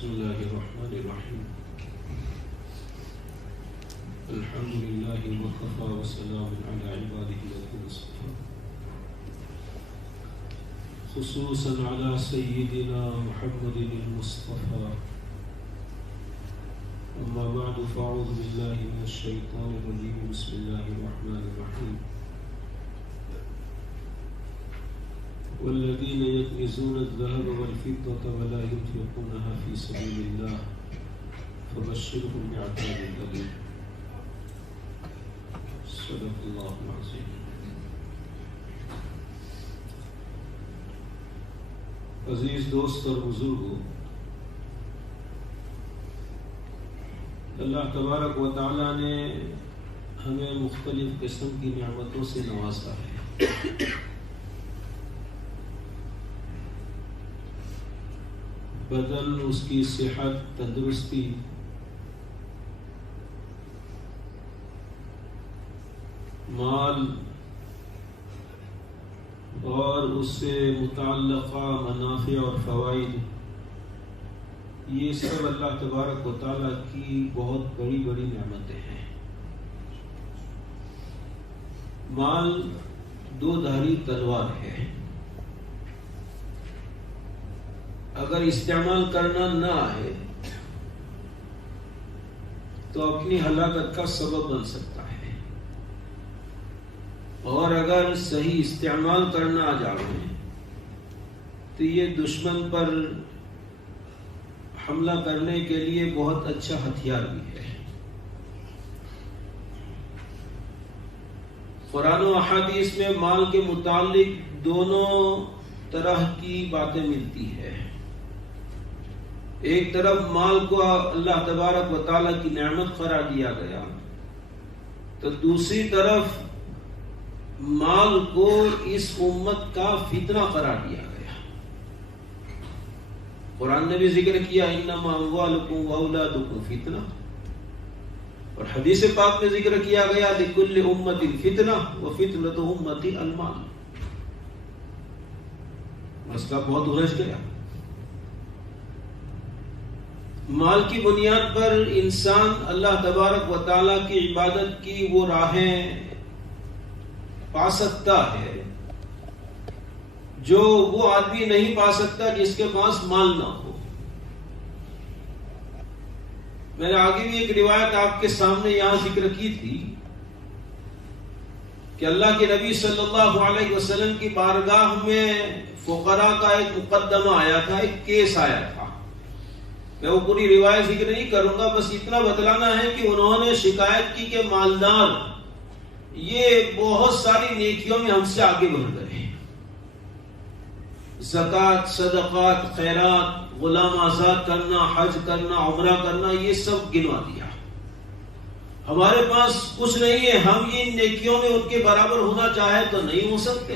بسم الله الرحمن الرحيم الحمد لله وكفى وسلام على عباده الذين اصطفى خصوصا على سيدنا محمد المصطفى أما بعد فأعوذ بالله من الشيطان الرجيم بسم الله الرحمن الرحيم والذين يكنزون الذهب والفضة ولا ينفقونها في سبيل الله فبشرهم بعذاب أليم صدق الله العظيم. عزیز دوست اور بزرگوں، اللہ تبارک و تعالیٰ نے ہمیں مختلف قسم کی نعمتوں سے نوازا ہے. بدن، اس کی صحت، تندرستی، مال اور اس سے متعلقہ منافع اور فوائد، یہ سب اللہ تبارک و تعالیٰ کی بہت بڑی بڑی نعمتیں ہیں. مال دو دھاری تلوار ہے، اگر استعمال کرنا نہ آئے تو اپنی ہلاکت کا سبب بن سکتا ہے، اور اگر صحیح استعمال کرنا آ جائے تو یہ دشمن پر حملہ کرنے کے لیے بہت اچھا ہتھیار بھی ہے. قرآن و احادیث میں مال کے متعلق دونوں طرح کی باتیں ملتی ہے. ایک طرف مال کو اللہ تبارک و تعالیٰ کی نعمت قرار دیا گیا، تو دوسری طرف مال کو اس امت کا فتنہ قرار دیا گیا. قرآن نے بھی ذکر کیا انما اموالکم واولادکم فتنہ، اور حدیث پاک میں ذکر کیا گیا لکل امت فتنہ وفتنۃ امتی المال. مسئلہ بہت الجھ گیا. مال کی بنیاد پر انسان اللہ تبارک و تعالیٰ کی عبادت کی وہ راہیں پا سکتا ہے جو وہ آدمی نہیں پا سکتا جس کے پاس مال نہ ہو. میں نے آگے بھی ایک روایت آپ کے سامنے یہاں ذکر کی تھی کہ اللہ کے نبی صلی اللہ علیہ وسلم کی بارگاہ میں فقراء کا ایک مقدمہ آیا تھا، ایک کیس آیا تھا. میں وہ پوری روایت ذکر نہیں کروں گا، بس اتنا بتلانا ہے کہ انہوں نے شکایت کی کہ مالدار یہ بہت ساری نیکیوں میں ہم سے آگے بڑھ گئے، زکوٰۃ، صدقات، خیرات، غلام آزاد کرنا، حج کرنا، عمرہ کرنا، یہ سب گنوا دیا. ہمارے پاس کچھ نہیں ہے، ہم ان نیکیوں میں ان کے برابر ہونا چاہے تو نہیں ہو سکتے.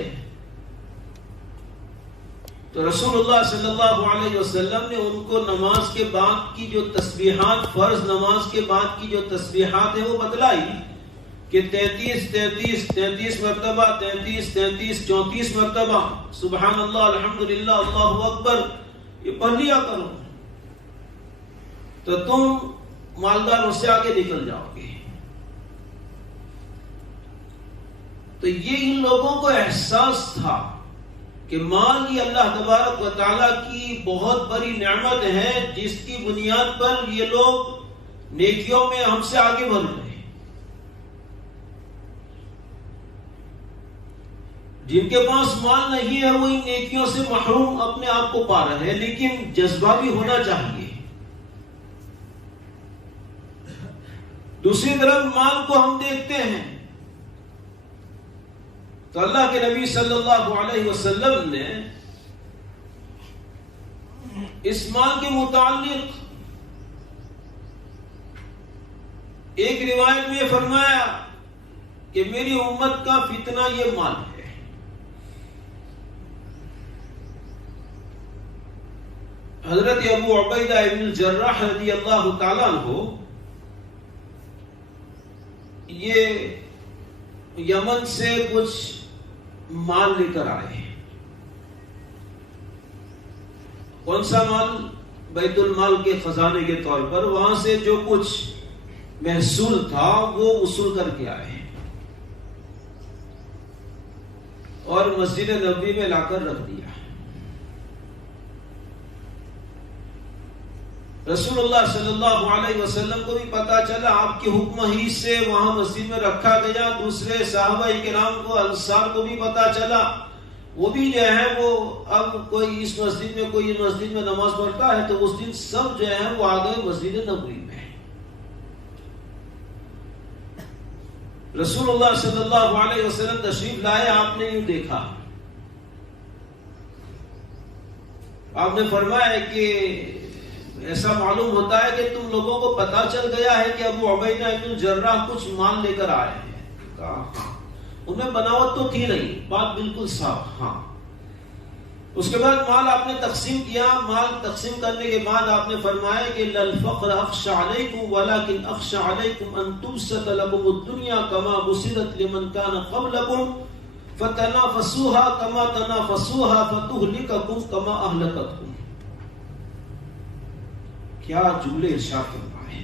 تو رسول اللہ صلی اللہ علیہ وسلم نے ان کو نماز کے بعد کی جو تسبیحات، فرض نماز کے بعد کی جو تسبیحات ہیں وہ بتلائی کہ 33 مرتبہ، 34 مرتبہ سبحان اللہ، الحمدللہ، اللہ اکبر، یہ پڑھ لیا کرو تو تم مالداروں سے آگے نکل جاؤ گے. تو یہ ان لوگوں کو احساس تھا کہ مال یہ اللہ تبارک و تعالیٰ کی بہت بڑی نعمت ہے جس کی بنیاد پر یہ لوگ نیکیوں میں ہم سے آگے بڑھ رہے ہیں. جن کے پاس مال نہیں ہے وہ ان نیکیوں سے محروم اپنے آپ کو پا رہے ہیں، لیکن جذبہ بھی ہونا چاہیے. دوسری طرف مال کو ہم دیکھتے ہیں تو اللہ کے نبی صلی اللہ علیہ وسلم نے اس مال کے متعلق ایک روایت میں فرمایا کہ میری امت کا فتنہ یہ مال ہے. حضرت ابو عبیدہ ابن الجراح رضی اللہ تعالیٰ عنہ یہ یمن سے کچھ مال لے کر آئے. کون سا مال؟ بیت المال کے خزانے کے طور پر، وہاں سے جو کچھ محصول تھا وہ وصول کر کے آئے اور مسجد نبوی میں لا کر رکھ دیا۔ رسول اللہ صلی اللہ علیہ وسلم کو بھی پتا چلا، آپ کے حکم ہی سے وہاں مسجد میں رکھا گیا۔ دوسرے صحابہ کرام کو، انصار کو بھی پتا چلا، وہ بھی جو ہے وہ اب کوئی اس مسجد میں کوئی مسجد میں نماز پڑھتا ہے تو اس دن سب جو ہے وہ آ گئے مسجد نبوی میں۔ رسول اللہ صلی اللہ علیہ وسلم تشریف لائے، آپ نے یوں دیکھا، آپ نے فرمایا کہ ایسا معلوم ہوتا ہے کہ تم لوگوں کو پتا چل گیا ہے کہ ابو عبیدہ بن الجراح کچھ مال لے کر آئے ہیں۔ کہا ہاں، ان میں بناوٹ تو تھی نہیں، بات بالکل صاف۔ ہاں، اس کے بعد مال آپ نے تقسیم کیا۔ مال تقسیم کرنے کے بعد آپ نے فرمایا کہ للفقر اخشى علیکم ولکن اخشى علیکم ان تبسط لکم الدنیا کما بسطت لمن کان قبلکم فتنافسوها کما تنافسوها فتهلککم کما اہلکتکم۔ کیا جملے ارشاد فرمائے،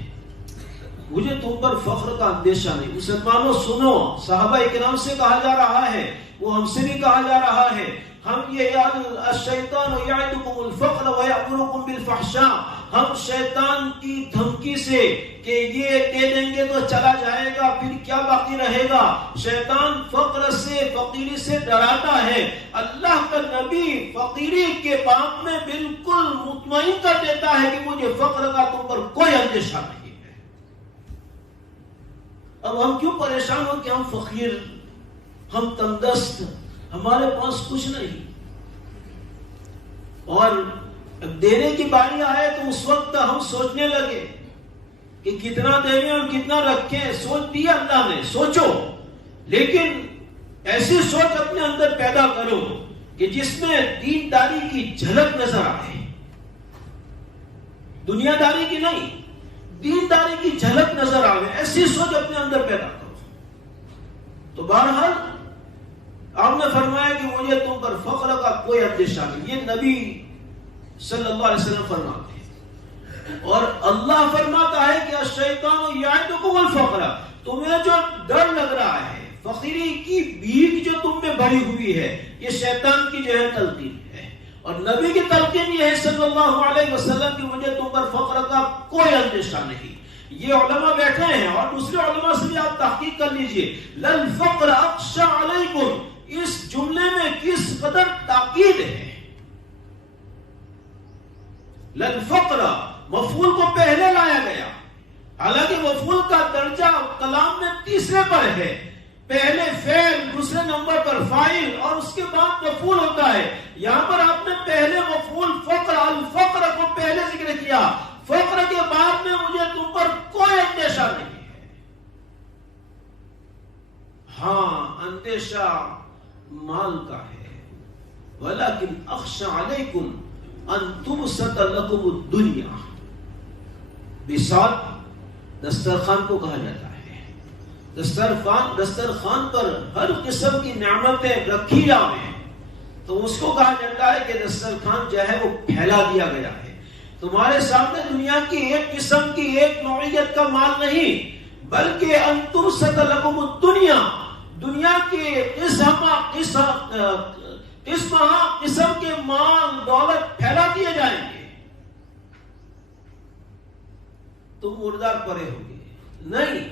مجھے تم پر فخر کا اندیشہ نہیں۔ مسلمانوں سنو، صحابہ اکرام سے کہا جا رہا ہے، وہ ہم سے بھی کہا جا رہا ہے، ہم یہ الشیطان یعدکم الفقر ویأمرکم بالفحشاء، ہم شیطان کی دھمکی سے کہ یہ دے دیں گے تو چلا جائے گا، پھر کیا باقی رہے گا، شیطان فقر سے، فقیری سے ڈراتا ہے۔ اللہ کا نبی فقیری کے باب میں بالکل مطمئن کر دیتا ہے کہ مجھے فقر کا تم پر کوئی اندیشہ نہیں ہے۔ اب ہم کیوں پریشان ہو کہ ہم فقیر، ہم تنگدست، ہمارے پاس کچھ نہیں، اور دینے کی باری آئے تو اس وقت ہم سوچنے لگے کہ کتنا دیں اور کتنا رکھیں۔ سوچ دیا اللہ نے، سوچو، لیکن ایسی سوچ اپنے اندر پیدا کرو کہ جس میں دینداری کی جھلک نظر آئے، دنیا داری کی نہیں، دینداری کی جھلک نظر آئے، ایسی سوچ اپنے اندر پیدا کرو۔ تو بہرحال آپ نے فرمایا کہ مجھے تم پر فخر کا کوئی اندیشہ نہیں، یہ نبی صلی اللہ علیہ وسلم فرماتے ہیں۔ اور اللہ فرماتا ہے کہ الشیطان یعدکم الفقر، تمہیں جو ڈر لگ رہا ہے، فقیری کی بھیک جو تم میں بڑھی ہوئی ہے، یہ شیطان کی جو ہے تلقین ہے، اور نبی کی تلقین یہ ہے صلی اللہ علیہ وسلم کہ مجھے تم پر فقر کا کوئی اندیشہ نہیں۔ یہ علماء بیٹھے ہیں اور دوسرے علماء سے بھی آپ تحقیق کر لیجئے، للفقر اخشى علیکم، اس جملے میں کس قدر تاکید ہے۔ للفقر مفعول کو پہلے لایا گیا، حالانکہ مفعول کا درجہ کلام میں تیسرے پر ہے، پہلے فعل، دوسرے نمبر پر فاعل اور اس کے بعد مفعول ہوتا ہے۔ یہاں پر آپ نے پہلے مفعول فقر، الفقر کو پہلے ذکر کیا، فقر کے بعد میں مجھے تم پر کوئی اندیشہ نہیں ہے۔ ہاں، اندیشہ مال کا ہے، ولیکن اخشى علیکم ان تبسط لکم الدنیا۔ بساط دسترخوان کو کہا جاتا ہے، دسترخوان پر ہر قسم کی نعمتیں رکھی جائیں تو اس کو کہا جاتا ہے کہ دسترخوان جو ہے وہ پھیلا دیا گیا ہے۔ تمہارے سامنے دنیا کی ایک قسم کی، ایک نوعیت کا مال نہیں، بلکہ ان تبسط لکم الدنیا، دنیا کے قسم کے مال دولت پھیلا دیے جائیں گے، تم مردار پڑے ہوگے نہیں۔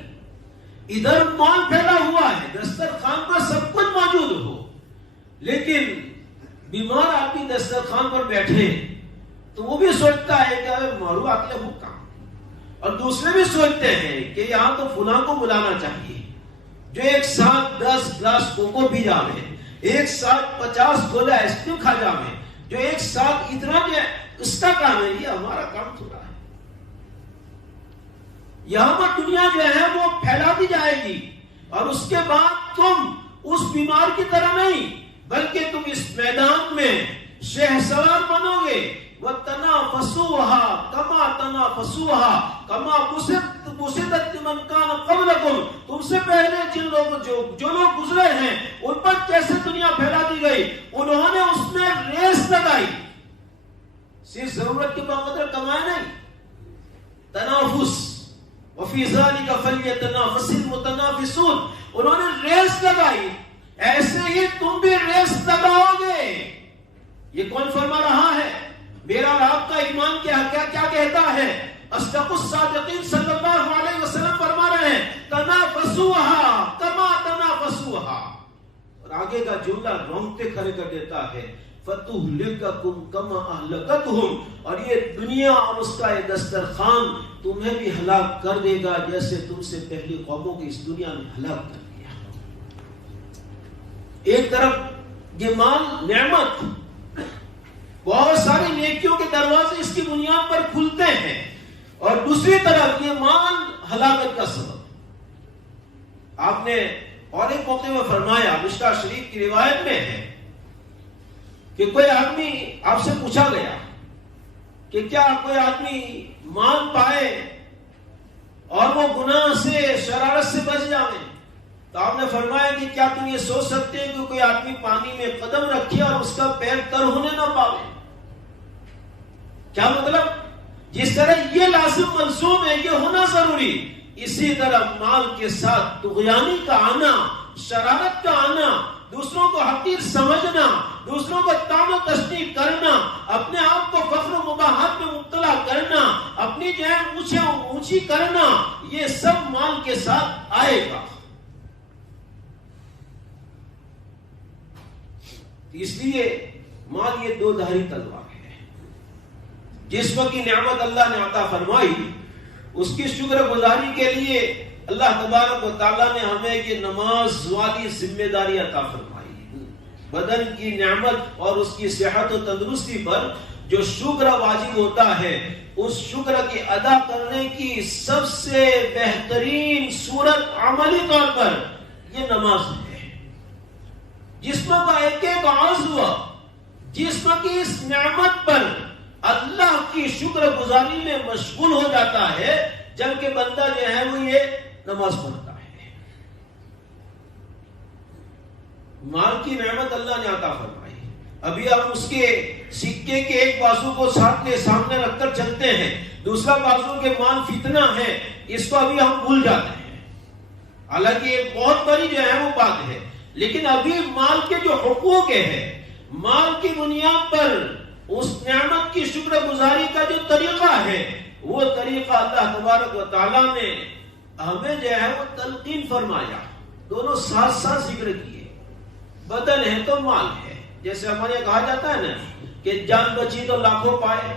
ادھر مال پھیلا ہوا ہے، دسترخوان پر سب کچھ موجود ہو، لیکن بیمار آدمی دسترخوان پر بیٹھے تو وہ بھی سوچتا ہے کہ ارے مارو آکلے بھوکا، اور دوسرے بھی سوچتے ہیں کہ یہاں تو فلاں کو بلانا چاہیے جو ایک ساتھ 10 گلاس کوکو پی جاوے، ایک ساتھ 50 گولہ آئس کریم کھا جاوے، جو ایک ساتھ اتنا جو اس کا کام ہے، یہ ہمارا کام تھوڑا ہے۔ یہاں پر دنیا جو ہے وہ پھیلا دی جائے گی، اور اس کے بعد تم اس بیمار کی طرح نہیں، بلکہ تم اس میدان میں شہسوار بنو گے۔ وَتَنَافَسُوهَا كَمَا تَنَافَسُوهَا كَمَا بُسِطَتْ لِمَنْ كَانَ قَبْلَكُمْ، تم سے پہلے جو لوگ گزرے ہیں ان پر جیسے دنیا پھیلا دی گئی، انہوں نے اس میں ریس لگائی، صرف ضرورت کے بقدر کمائی تنافس وفی ذلک فلیتنافس المتنافسون. انہوں نے ریس لگائی، ایسے ہی تم بھی ریس لگاؤ گے. یہ کون فرما رہا ہے؟ میرا اور آپ کا ایمان کیا کہتا ہے؟ اصدق الصادقین صلی اللہ علیہ وسلم فرما رہے ہیں تنافسوها کما تنافسوها. اور آگے کا جملہ رونگتے کھڑے کر دیتا ہے فتہلککم کما اہلکتہم. اور یہ دنیا اور اس کا یہ دسترخوان تمہیں بھی ہلاک کر دے گا جیسے تم سے پہلی قوموں کو اس دنیا میں ہلاک کر دیا. ایک طرف یہ مال نعمت، بہت ساری نیکیوں کے دروازے اس کی بنیاد پر کھلتے ہیں، اور دوسری طرف یہ مال ہلاکت کا سبب. آپ نے اور ایک موقع میں فرمایا، مشکاہ شریف کی روایت میں ہے کہ کوئی آدمی آپ سے پوچھا گیا کہ کیا کوئی آدمی مال پائے اور وہ گناہ سے، شرارت سے بچ جائے؟ تو آپ نے فرمایا کہ کیا تم یہ سوچ سکتے ہیں کہ کوئی آدمی پانی میں قدم رکھے اور اس کا پیر تر ہونے نہ پاوے؟ کیا مطلب؟ جس طرح یہ لازم ملزوم ہے، یہ ہونا ضروری، اسی طرح مال کے ساتھ طغیانی کا آنا، شرارت کا آنا، دوسروں کو حقیر سمجھنا، دوسروں کو طعن و تشنیع کرنا، اپنے آپ کو فخر و مباحات میں مبتلا کرنا، اپنی جان اونچی کرنا، یہ سب مال کے ساتھ آئے گا. اس لیے مال یہ دو دھاری تلوار ہے. جسم کی نعمت اللہ نے عطا فرمائی، اس کی شکر گزاری کے لیے اللہ تبارک و تعالیٰ نے ہمیں یہ نماز والی ذمہ داری عطا فرمائی. بدن کی نعمت اور اس کی صحت و تندرستی پر جو شکر واجب ہوتا ہے، اس شکر کی ادا کرنے کی سب سے بہترین صورت عملی طور پر یہ نماز ہے. جسم کا ایک ایک عضو جسم کی اس نعمت پر اللہ کی شکر گزاری میں مشغول ہو جاتا ہے جبکہ بندہ جو ہے وہ یہ نماز پڑھتا ہے. مال کی نعمت اللہ نے عطا فرمائی، ابھی ہم اس کے سکے کے ایک بازو کو سامنے رکھ کر چلتے ہیں، دوسرا بازو کے مال فتنہ ہے، اس کو ابھی ہم بھول جاتے ہیں. حالانکہ یہ بہت بڑی جو ہے وہ بات ہے، لیکن ابھی مال کے جو حقوق ہے، مال کی بنیاد پر اس نعمت کی شکر گزاری کا جو طریقہ ہے، وہ طریقہ اللہ تبارک و تعالیٰ نے ہمیں جو ہے وہ تلقین فرمایا. دونوں ساتھ ساتھ ذکر کیے. بدن ہے تو مال ہے، جیسے ہمارے یہاں کہا جاتا ہے نا کہ جان بچی تو لاکھوں پائے.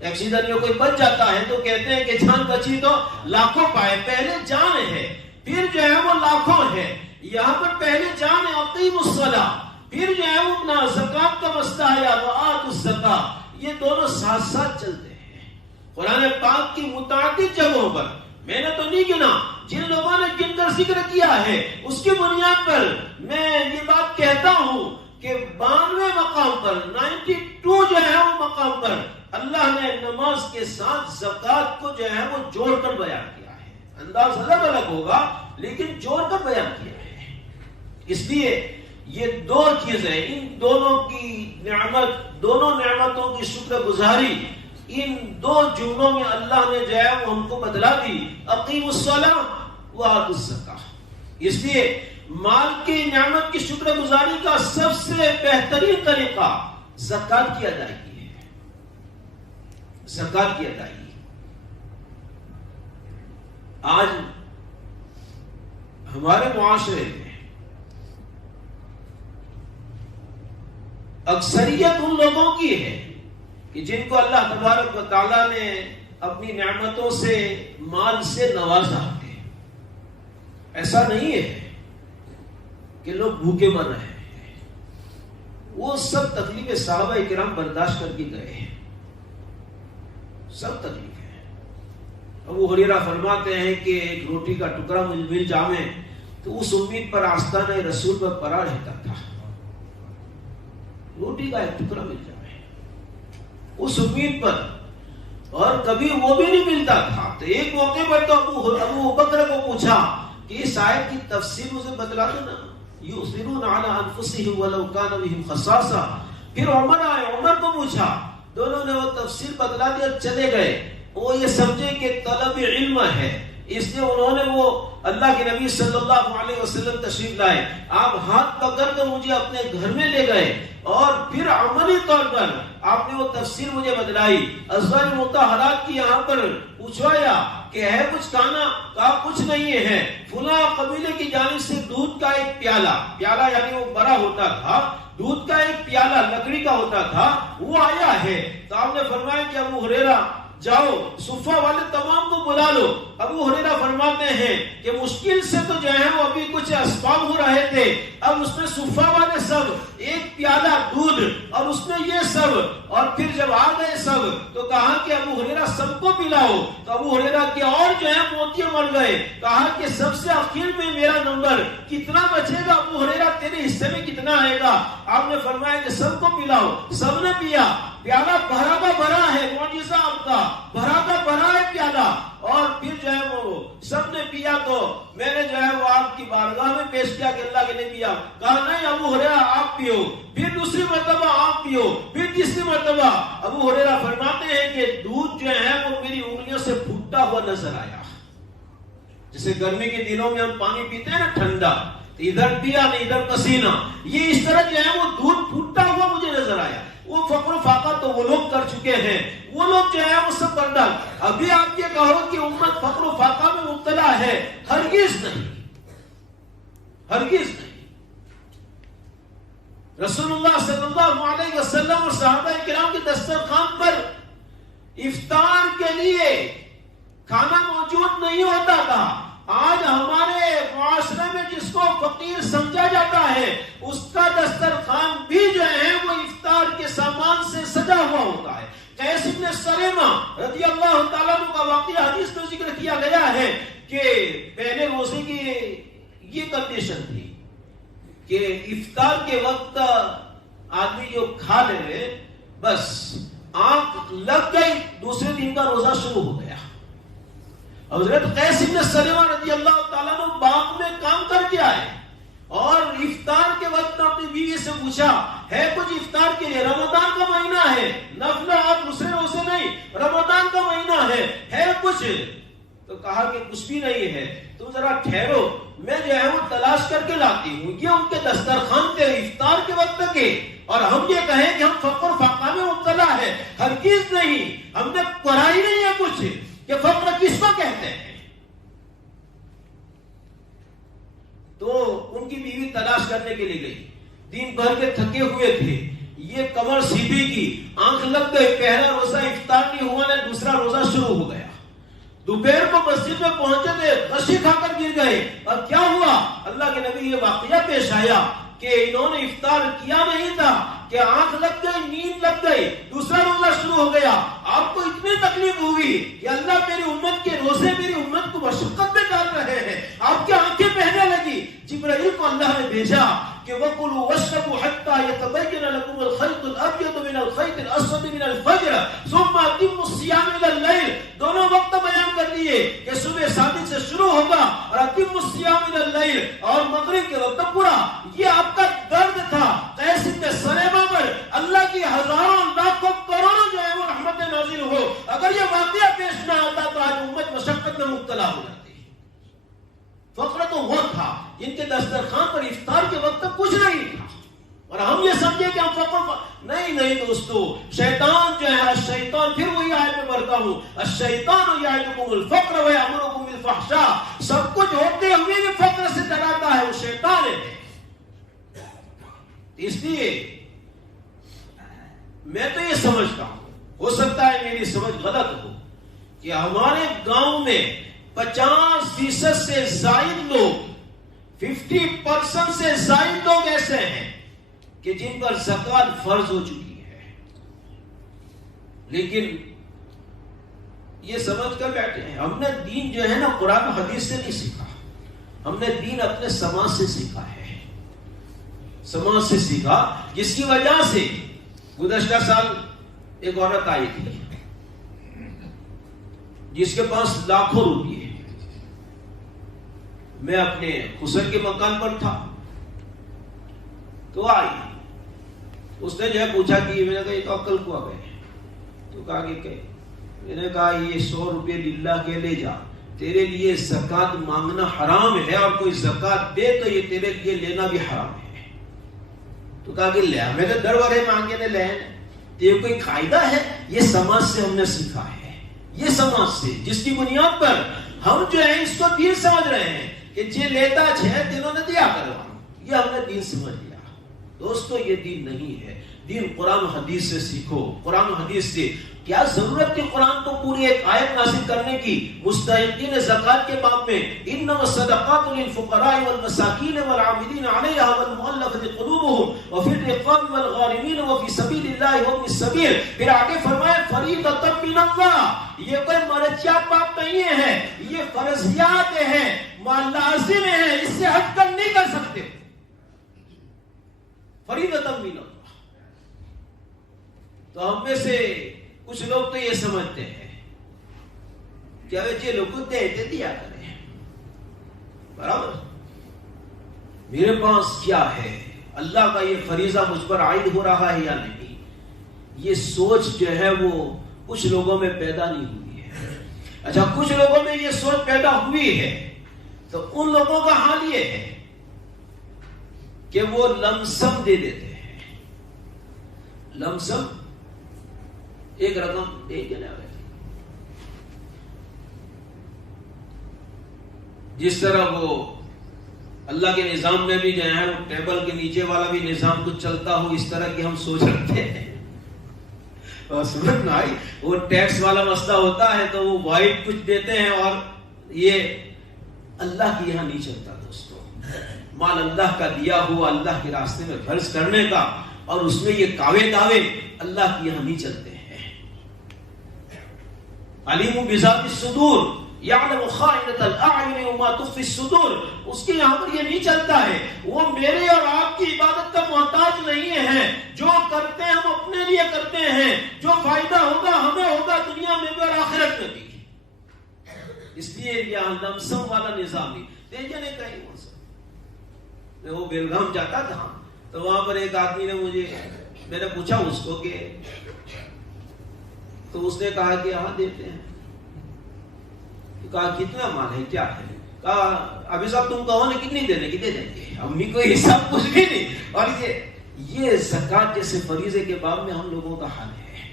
ایکسیڈنٹ میں کوئی بچ جاتا ہے تو کہتے ہیں کہ جان بچی تو لاکھوں پائے. پہلے جان ہے، پھر جو ہے وہ لاکھوں ہے. یہاں پر پہلے جان ہے اقیم الصلاۃ، پھر جو ہے وہ اپنا زکات کا مسئلہ ہے یا وآتوا الزکاۃ. یہ دونوں ساتھ ساتھ چلتے ہیں. قرآن پاک کی متعدد جگہوں پر، میں نے تو نہیں گنا، جن لوگوں نے گن کر ذکر کیا ہے اس کی بنیاد پر میں یہ بات کہتا ہوں کہ 92 مقام پر، 92 جو ہے وہ مقام پر اللہ نے نماز کے ساتھ زکات کو جو ہے وہ جوڑ کر بیان کیا ہے. انداز الگ الگ ہوگا لیکن جوڑ کر بیان کیا ہے. اس لیے یہ دو چیزیں، ان دونوں کی نعمت، دونوں نعمتوں کی شکر گزاری، ان دو جملوں میں اللہ نے جو ہے وہ ہم کو بتلا دی، اقیم الصلاۃ وآتوا الزکاۃ. اس لیے مال کی نعمت کی شکر گزاری کا سب سے بہترین طریقہ زکات کی ادائیگی ہے. زکات کی ادائیگی. آج ہمارے معاشرے میں اکثریت ان لوگوں کی ہے کہ جن کو اللہ تبارک و تعالیٰ نے اپنی نعمتوں سے، مال سے نوازا ہے. ایسا نہیں ہے کہ لوگ بھوکے مر رہے ہیں. وہ سب تکلیفیں صحابہ کرام برداشت کر کے گئے ہیں، سب تکلیفیں. ابو ہریرہ فرماتے ہیں کہ ایک روٹی کا ٹکڑا مل جامے تو اس امید پر آستانہ رسول پر پڑا رہتا تھا. روٹی کا ایک ٹکڑا مل جائے اس امید پر، اور کبھی وہ بھی نہیں ملتا تھا. تو ایک موقع پر تو ابو بکر کو پوچھا کہ اس آیت کی تفسیر مجھے بتلا دو نا، یؤثرون علی انفسہم ولو کان بہم خصاصہ. پھر عمر آئے، عمر کو پوچھا، دونوں نے وہ تفسیر بتلا دی اور چلے گئے. وہ یہ سمجھے کہ طلب علم ہے، اس لیے انہوں نے وہ اللہ کے نبی صلی اللہ علیہ وسلم تشریف لائے، آپ ہاتھ پکڑ کر مجھے اپنے گھر میں لے گئے اور پھر عملی طور پر آپ نے وہ تفسیر مجھے بتلائی، ازواج مطہرات کی یہاں پر پوچھوایا کہ ہے کچھ کھانا؟ کہا کچھ نہیں ہے، فلاں قبیلے کی جانب سے دودھ کا ایک پیالہ یعنی وہ بڑا ہوتا تھا، دودھ کا ایک پیالہ لکڑی کا ہوتا تھا، وہ آیا ہے۔ تو آپ نے فرمایا کہ ابو ہریرہ جاؤ صفہ والے تمام کو بلا لو۔ ابو ہریرہ فرماتے ہیں کہ مشکل سے تو جو ہے وہ ابھی کچھ اسباب ہو رہے تھے، اب اس میں صفہ والے سب ایک پیالہ دودھ اور اس میں یہ سب، اور پھر جب آ گئے سب تو کہا کہ ابو ہریرہ سب کو پلاؤ۔ تو ابو ہریرہ کے اور جو ہے موتیاں مر گئے، کہا کہ سب سے آخر میں میرا نمبر کتنا بچے گا ابو ہریرہ، تیرے حصے میں کتنا آئے گا؟ آپ نے فرمایا کہ سب کو پلاؤ، سب نے پیا، پیالہ بھرا کا بھرا ہے، معجزہ آپ کا بھرا کا بھرا ہے پیالہ، اور پھر جو ہے وہ سب نے پیا۔ تو میں نے جو ہے وہ آپ کی بارگاہ میں پیش کیا کہ اللہ کے نبی، کہا نہیں ابو ہریرہ آپ پیو، پھر دوسری مرتبہ آپ پیو، پھر تیسری مرتبہ۔ ابو ہریرہ فرماتے ہیں کہ دودھ جو ہے وہ میری انگلیوں سے پھوٹا ہوا نظر آیا، جیسے گرمی کے دنوں میں ہم پانی پیتے ہیں نا ٹھنڈا، ادھر پیا نہیں ادھر پسینہ، یہ اس طرح جو ہے وہ دودھ پھوٹا ہوا مجھے نظر آیا۔ وہ فقر و فاقہ تو وہ لوگ کر چکے ہیں، وہ لوگ جو ہے وہ سب برداشت۔ ابھی آپ یہ کہو کہ امت فقر و فاقہ میں مبتلا ہے، ہرگز نہیں، ہرگز نہیں۔ رسول اللہ صلی اللہ علیہ وسلم اور صحابہ کرام کے دسترخوان پر افطار کے لیے کھانا موجود نہیں ہوتا تھا۔ آج ہمارے معاشرے میں جس کو فقیر سمجھا جاتا ہے اس کا دسترخوان بھی جو ہے وہ افطار کے سامان سے سجا ہوا ہوتا ہے۔ قیس بن سریمہ رضی اللہ تعالیٰ عنہ کا واقعہ حدیث میں ذکر کیا گیا ہے کہ پہلے روزے کی یہ کنڈیشن تھی کہ افطار کے وقت آدمی جو کھا لے بس آنکھ لگ گئی دوسرے دن کا روزہ شروع ہو گیا۔ حضرت قیس بن سریمہ رضی اللہ تعالیٰ عنہ باغ میں کام کر کے آئے اور افطار کے وقت اپنی بیوی سے پوچھا ہے کچھ افطار کے لیے؟ رمضان کا مہینہ ہے، نفل اور دوسرے روزے نہیں، رمضان کا مہینہ ہے کچھ؟ تو کہا کہ کچھ بھی نہیں ہے، تم ذرا ٹھہرو میں جو ہے وہ تلاش کر کے لاتی ہوں۔ یہ ان کے دسترخوان تھے افطار کے وقت کے، اور ہم یہ کہیں کہ ہم فقر فاقہ میں مبتلا ہے، ہرگز نہیں۔ ہم نے پڑھا ہی نہیں ہے کچھ کہ فقر کس کو کہتے ہیں۔ تو ان کی بیوی تلاش کرنے کے لیے گئی، دن بھر کے تھکے ہوئے تھے، یہ کمر سیدھی کی، آنکھ لگ گئی، پہلا روزہ افطار نہیں ہوا نہ دوسرا روزہ شروع ہو گیا۔ دوپہر کو مسجد میں پہنچے تھے، غشی کھا کر گر گئے، اور کیا ہوا؟ اللہ کے نبی یہ واقعہ پیش آیا کہ انہوں نے افطار کیا نہیں تھا کہ آنکھ لگ گئی، نیند لگ گئی، دوسرا روزہ شروع ہو گیا۔ آپ کو اتنی تکلیف ہوئی کہ اللہ میری امت کے روزے میری امت کو مشقت میں ڈال رہے ہیں، آپ کی آنکھیں بہنے لگی۔ جبرائیل کو اللہ نے بھیجا کہ وَكُلُوا وَاشْرَبُوا حَتَّى يَتَبَيَّنَ لَكُمُ الْخَيْطُ الْأَبْيَضُ مِنَ الْخَيْطِ الْأَسْوَدِ مِنَ الْفَجْرِ ثُمَّ أَتِمُّوا الصِّيَامَ إِلَى اللَّيْلِ۔ دونوں وقت بیان کر دیے کہ صبح صادق سے شروع ہوگا اور أَتِمُّوا الصِّيَامَ إِلَى اللَّيْلِ، اور مغرب کے وقت پورا۔ یہ آپ کا درد تھا قیس بن سریمہ پر، اللہ کی ہزاروں لاکھوں کروڑوں جو ہے وہ رحمت نازل ہو، اگر یہ واقعہ پیش نہ آتا تو آج امت مشقت میں مبتلا ہو جاتی۔ فقر تو وہ تھا جن کے دسترخوان پر افطار کے وقت کچھ نہیں تھا، اور ہم یہ سمجھے کہ ہم فقر نہیں دوستو، شیطان جو ہے الشیطان، پھر وہی آیت میں پڑھتا ہوں، الشیطان یعدکم الفقر ویأمرکم بالفحشاء، سب کچھ ہوتے ہوئے بھی فقر سے ڈراتا ہے، وہ شیطان ہے۔ اس لیے میں تو یہ سمجھتا ہوں، ہو سکتا ہے میری سمجھ غلط ہو، کہ ہمارے گاؤں میں 50% سے زائد لوگ، 50% سے زائد لوگ ایسے ہیں کہ جن پر زکوٰۃ فرض ہو چکی ہے، لیکن یہ سمجھ کر بیٹھے ہیں ہم نے دین جو ہے نا قرآن حدیث سے نہیں سیکھا، ہم نے دین اپنے سماج سے سیکھا ہے، سماج سے سیکھا، جس کی وجہ سے گزشتہ سال ایک عورت آئی تھی جس کے پاس لاکھوں روپے، میں اپنے خسر کے مکان پر تھا تو آئی، اس نے جو ہے پوچھا کہ میں نے کہا یہ تو عقل کو آ گئے، تو کہا کہ میں نے کہا یہ 100 روپے للہ کے لے جا, تیرے لیے زکات مانگنا حرام ہے, اور کوئی زکات دے تو یہ تیرے لیے لینا بھی حرام ہے. تو کہا کہ لے ہمیں تو در ورے مانگے نے لے, یہ کوئی قاعدہ ہے؟ یہ سماج سے ہم نے سیکھا ہے, یہ سماج سے, جس کی بنیاد پر ہم جو ہے اس کو دین سمجھ رہے ہیں کہ جے لیتا 6 دنوں نے دیا کروا, یہ ہم نے دین سمجھ لیا. دوستو یہ دین نہیں ہے. دین قرآن و حدیث سے سیکھو, قرآن و حدیث سے. کیا ضرورت تھی قرآن کو پوری ایک آیت نازل کرنے کی مستحقین زکات کے باب میں؟ انما الصدقات للفقراء والمساکین والعاملین علیہا والمؤلفۃ قلوبهم وفی الرقاب والغارمین وفی سبیل اللہ وابن السبیل. پھر آگے فرمایا فریضۃ من اللہ, یہ کوئی مرچیات بات نہیں ہے, یہ فرضیات ہیں, لازم ہیں, اس سے ہٹ کر نہیں کر سکتے. فریضۃ من اللہ. تو ہم میں سے کچھ لوگ تو یہ سمجھتے ہیں کہ یہ لوگ دیتے دیا کریں, برابر. میرے پاس کیا ہے, اللہ کا یہ فریضہ مجھ پر عائد ہو رہا ہے یا نہیں, یہ سوچ جو ہے وہ کچھ لوگوں میں پیدا نہیں ہوئی ہے. اچھا, کچھ لوگوں میں یہ سوچ پیدا ہوئی ہے تو ان لوگوں کا حال یہ ہے کہ وہ لمسم دے دیتے ہیں. لمسم ایک رقم دے دینا ہے. جس طرح وہ اللہ کے نظام میں بھی جو ہے وہ ٹیبل کے نیچے والا بھی نظام کچھ چلتا ہو, اس طرح کی ہم سوچ رکھتے ہیں. اور سمجھ نہ آئی, وہ ٹیکس والا مسئلہ ہوتا ہے تو وہ وائٹ کچھ دیتے ہیں, اور یہ اللہ کی یہاں نہیں چلتا. دوستو, مال اللہ کا دیا ہوا اللہ کے راستے میں خرچ کرنے کا, اور اس میں یہ دعوے اللہ کی یہاں نہیں چلتے ہیں. علیم بذات الصدور یعلم خائنۃ الاعین وما تخفی الصدور. اس کے یہاں پر یہ نہیں چلتا ہے. وہ میرے اور آپ کی عبادت کا محتاج نہیں ہے. جو کرتے ہیں ہم اپنے لیے کرتے ہیں, جو فائدہ ہوگا ہمیں ہوگا دنیا میں بھی اور آخرت میں بھی. اس لیے یہاں لمسم والا نظام ہی دیجیے نہیں کہیں. میں وہ بیلگام جاتا تھا تو وہاں پر ایک آدمی نے میں نے پوچھا اس کو کہ, تو اس نے کہا کہ ہاں دیتے ہیں. کہا کتنا مال ہے, کیا ہے؟ کہا ابھی صاحب تم کہو نا کتنی دینے کی دے دیں گے, امی کو حساب کچھ بھی نہیں. اور یہ زکات جیسے فریضے کے باب میں ہم لوگوں کا حال ہے.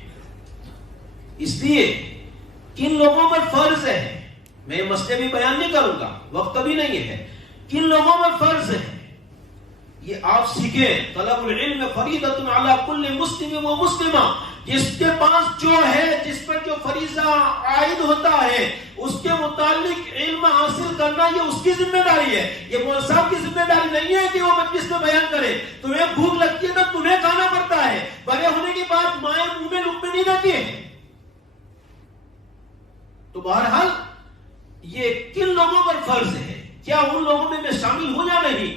اس لیے کن لوگوں پر فرض ہے, میں مسئلے بھی بیان نہیں کروں گا, وقت بھی نہیں ہے. کن لوگوں پر فرض ہے یہ آپ سیکھیں. طلب العلم فریضۃ علی کل مسلم و مسلمہ. جس کے پاس جو ہے, جس پر جو فریضہ عائد ہوتا ہے, اس کے متعلق علم حاصل کرنا یہ اس کی ذمہ داری ہے. یہ مولوی صاحب کی ذمہ داری نہیں ہے کہ وہ مجلس میں بیان کرے. تمہیں بھوک لگتی ہے تو تمہیں کھانا پڑتا ہے, بڑے ہونے کے بعد مائیں منہ میں لقمے نہیں دیتی ہے. تو بہرحال یہ کن لوگوں پر فرض ہے, کیا ان لوگوں میں شامل ہوں یا نہیں,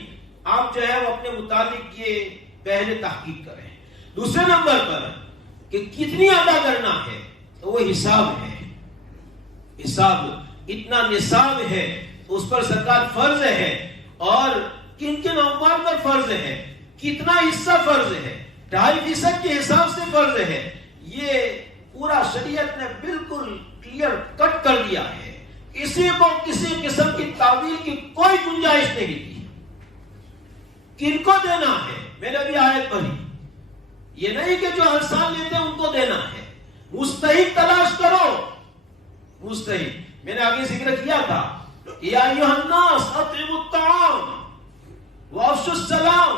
آپ جو ہے وہ اپنے متعلق یہ پہلے تحقیق کریں. دوسرے نمبر پر کہ کتنی ادا کرنا ہے, تو وہ حساب ہے. حساب اتنا نصاب ہے, اس پر زکات فرض ہے, اور کن کن اموال پر فرض ہے, کتنا حصہ فرض ہے, 2.5% کے حساب سے فرض ہے. یہ پورا شریعت نے بالکل کلیئر کٹ کر دیا ہے. کسی کو کسی قسم کی تعویل کی کوئی گنجائش نہیں دی. کن کو دینا ہے, میں نے بھی آیت پڑھی, یہ نہیں کہ جو ہر سال لیتے ہیں ان کو دینا ہے. مستحق تلاش کرو, مستحق. میں نے آگے ذکر کیا تھا یا ایھا الناس اطعموا الطعام وافشوا السلام.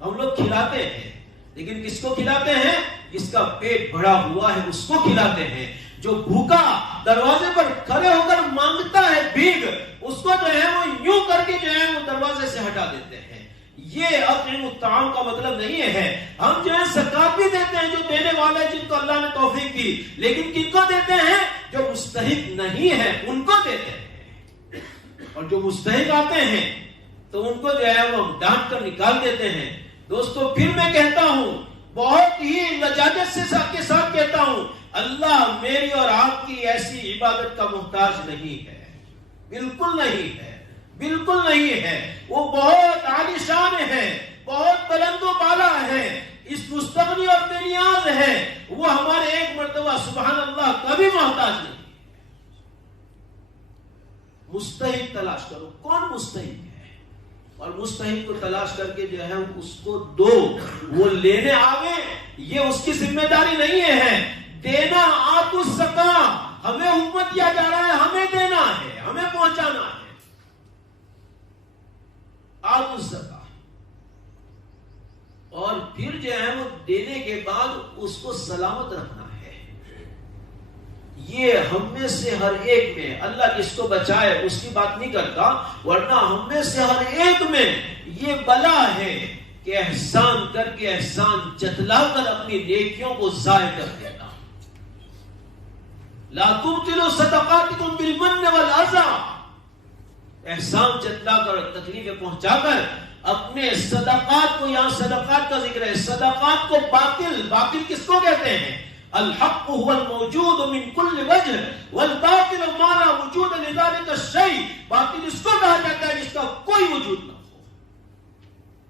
ہم لوگ کھلاتے ہیں, لیکن کس کو کھلاتے ہیں؟ جس کا پیٹ بھرا ہوا ہے اس کو کھلاتے ہیں. جو بھوکا دروازے پر کھڑے ہو کر مانگتا ہے بھیک, اس کو جو ہے وہ یوں کر کے جو ہے وہ دروازے سے ہٹا دیتے ہیں. یہ اطعموا الطعام کا مطلب نہیں ہے. ہم جو ہے زکات بھی دیتے ہیں جو دینے والے جن کو اللہ نے توفیق دی, لیکن کن کو دیتے ہیں؟ جو مستحق نہیں ہے ان کو دیتے ہیں. اور جو مستحق آتے ہیں تو ان کو جو ہے وہ ڈانٹ کر نکال دیتے ہیں. دوستو پھر میں کہتا ہوں, بہت ہی لجاجت سے کے ساتھ کہتا ہوں, اللہ میری اور آپ کی ایسی عبادت کا محتاج نہیں ہے, بالکل نہیں ہے, بالکل نہیں ہے. وہ بہت عالی شان ہے, بہت بلند و بالا ہے. اس مستغنی اور بے نیاز ہے، وہ ہمارے ایک مرتبہ سبحان اللہ کبھی محتاج نہیں۔ مستحق تلاش کرو، کون مستحق ہے، اور مستحق کو تلاش کر کے جو ہے اس کو دو، وہ لینے آوے یہ اس کی ذمہ داری نہیں ہے۔ دینا آتو الزکا، ہمیں حکم دیا جا رہا ہے، ہمیں دینا ہے، ہمیں پہنچانا ہے۔ آتو الزکا، اور پھر جو ہے وہ دینے کے بعد اس کو سلامت رکھنا ہے۔ یہ ہم میں سے ہر ایک میں، اللہ جس کو بچائے اس کی بات نہیں کرتا، ورنہ ہم میں سے ہر ایک میں یہ بلا ہے کہ احسان کر کے احسان جتلا کر اپنی نیکیوں کو ضائع کر دینا۔ لا تبطلوا صدقاتکم بالمن والاذى، احسان جتلا کر، تکلیفیں پہنچا کر اپنے صدقات کو، یہاں صدقات کا ذکر ہے، صدقات کو باطل کس کو کہتے ہیں؟ الحق هو الموجود من كل وجه والباطل ما لا وجود لذلك الشيء، باطل اس کو کہا جاتا ہے جس کا کوئی وجود نہ ہو۔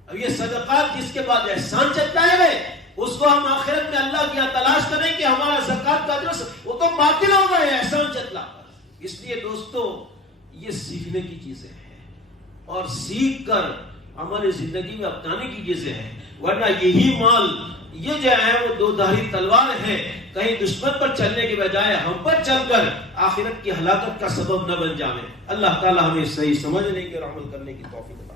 اب یہ صدقات جس کے بعد احسان جتلائے گئے، اس کو ہم آخرت میں اللہ کی یہاں تلاش کریں کہ ہمارا زکات کا اجر، وہ تو باطل ہو گئے احسان جتلا کر۔ اس لیے دوستو یہ سیکھنے کی چیزیں ہیں، اور سیکھ کر ہماری زندگی میں اپنانے کی چیزیں ہیں، ورنہ یہی مال یہ جو ہے وہ دو دھاری تلوار ہے، کہیں دشمن پر چلنے کے بجائے ہم پر چل کر آخرت کی ہلاکت کا سبب نہ بن جائے۔ اللہ تعالی ہمیں صحیح سمجھنے کے اور عمل کرنے کی توفیق